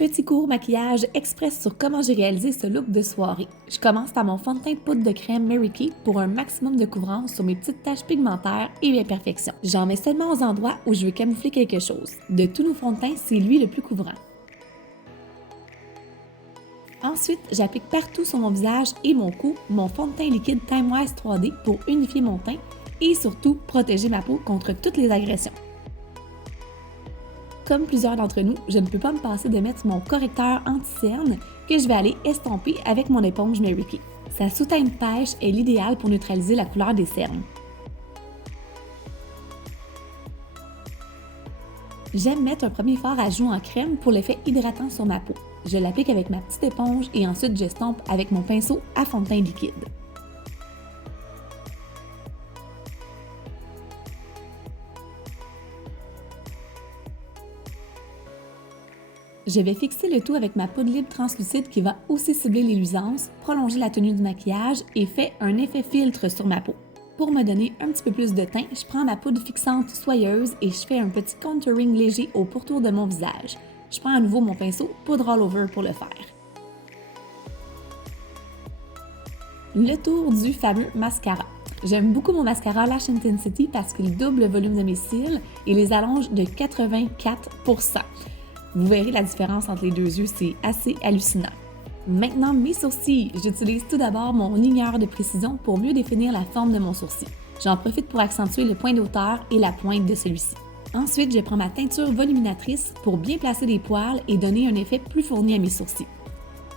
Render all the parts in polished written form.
Petit cours maquillage express sur comment j'ai réalisé ce look de soirée. Je commence par mon fond de teint poudre de crème Mary Kay pour un maximum de couvrance sur mes petites taches pigmentaires et imperfections. J'en mets seulement aux endroits où je veux camoufler quelque chose. De tous nos fonds de teint, c'est lui le plus couvrant. Ensuite, j'applique partout sur mon visage et mon cou mon fond de teint liquide Timewise 3D pour unifier mon teint et surtout protéger ma peau contre toutes les agressions. Comme plusieurs d'entre nous, je ne peux pas me passer de mettre mon correcteur anti-cerne que je vais aller estomper avec mon éponge Mary Kay. Sa sous-teinte pêche est l'idéal pour neutraliser la couleur des cernes. J'aime mettre un premier fard à joues en crème pour l'effet hydratant sur ma peau. Je l'applique avec ma petite éponge et ensuite j'estompe avec mon pinceau à fond de teint liquide. Je vais fixer le tout avec ma poudre libre translucide qui va aussi cibler les luisances, prolonger la tenue du maquillage et fait un effet filtre sur ma peau. Pour me donner un petit peu plus de teint, je prends ma poudre fixante soyeuse et je fais un petit contouring léger au pourtour de mon visage. Je prends à nouveau mon pinceau poudre all over pour le faire. Le tour du fameux mascara. J'aime beaucoup mon mascara Lash Intensity parce qu'il double le volume de mes cils et les allonge de 84%. Vous verrez la différence entre les deux yeux, c'est assez hallucinant. Maintenant, mes sourcils. J'utilise tout d'abord mon ligneur de précision pour mieux définir la forme de mon sourcil. J'en profite pour accentuer le point d'auteur et la pointe de celui-ci. Ensuite, je prends ma teinture voluminatrice pour bien placer les poils et donner un effet plus fourni à mes sourcils.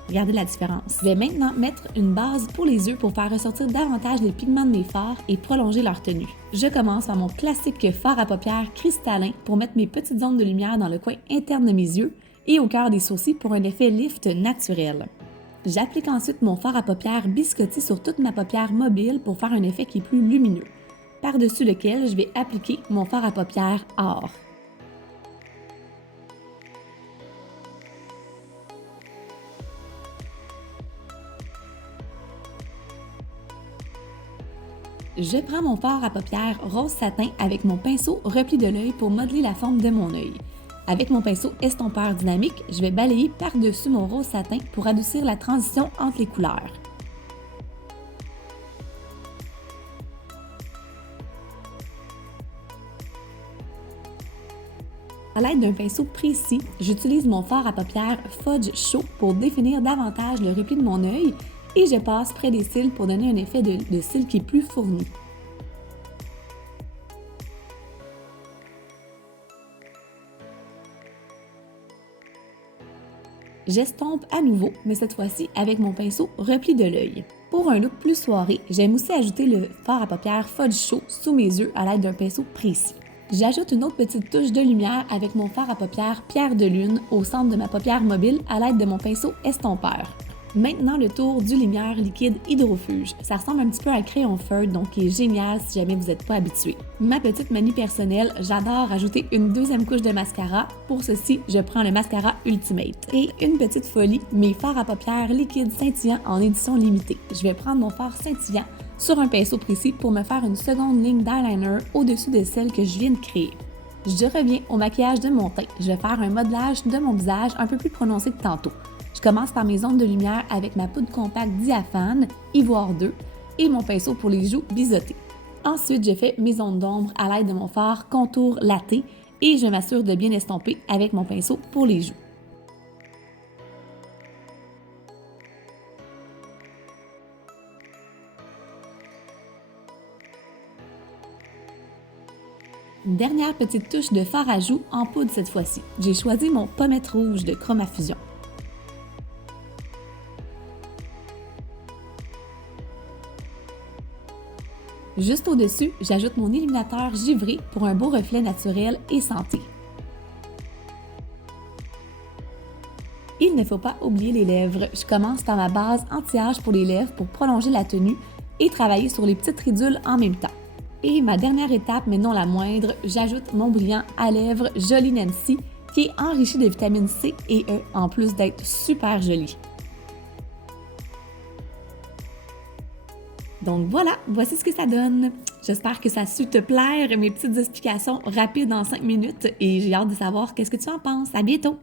Regardez la différence. Je vais maintenant mettre une base pour les yeux pour faire ressortir davantage les pigments de mes fards et prolonger leur tenue. Je commence par mon classique fard à paupières cristallin pour mettre mes petites zones de lumière dans le coin interne de mes yeux et au cœur des sourcils pour un effet lift naturel. J'applique ensuite mon fard à paupières biscotti sur toute ma paupière mobile pour faire un effet qui est plus lumineux, par-dessus lequel je vais appliquer mon fard à paupières or. Je prends mon fard à paupières rose satin avec mon pinceau repli de l'œil pour modeler la forme de mon œil. Avec mon pinceau estompeur dynamique, je vais balayer par-dessus mon rose satin pour adoucir la transition entre les couleurs. À l'aide d'un pinceau précis, j'utilise mon fard à paupières Fudge chaud pour définir davantage le repli de mon œil et je passe près des cils pour donner un effet de cils qui est plus fourni. J'estompe à nouveau, mais cette fois-ci avec mon pinceau repli de l'œil. Pour un look plus soirée, j'aime aussi ajouter le fard à paupières Fudge chaud sous mes yeux à l'aide d'un pinceau précis. J'ajoute une autre petite touche de lumière avec mon fard à paupières Pierre de Lune au centre de ma paupière mobile à l'aide de mon pinceau estompeur. Maintenant, le tour du ligneur liquide hydrofuge. Ça ressemble un petit peu à un crayon feutre, donc il est génial si jamais vous n'êtes pas habitué. Ma petite manie personnelle, j'adore ajouter une deuxième couche de mascara. Pour ceci, je prends le mascara Ultimate. Et une petite folie, mes fards à paupières liquides scintillants en édition limitée. Je vais prendre mon fard scintillant sur un pinceau précis pour me faire une seconde ligne d'eyeliner au-dessus de celle que je viens de créer. Je reviens au maquillage de mon teint. Je vais faire un modelage de mon visage un peu plus prononcé que tantôt. Je commence par mes ondes de lumière avec ma poudre compacte diaphane, Ivoire 2, et mon pinceau pour les joues biseauté. Ensuite, je fais mes ondes d'ombre à l'aide de mon fard contour latte et je m'assure de bien estomper avec mon pinceau pour les joues. Dernière petite touche de fard à joues en poudre cette fois-ci. J'ai choisi mon pommette rouge de Chromafusion. Juste au-dessus, j'ajoute mon illuminateur givré pour un beau reflet naturel et santé. Il ne faut pas oublier les lèvres. Je commence par ma base anti-âge pour les lèvres pour prolonger la tenue et travailler sur les petites ridules en même temps. Et ma dernière étape, mais non la moindre, j'ajoute mon brillant à lèvres Jolly Nancy qui est enrichi de vitamines C et E en plus d'être super joli. Donc voilà, voici ce que ça donne. J'espère que ça a su te plaire, mes petites explications rapides en 5 minutes et j'ai hâte de savoir qu'est-ce que tu en penses. À bientôt!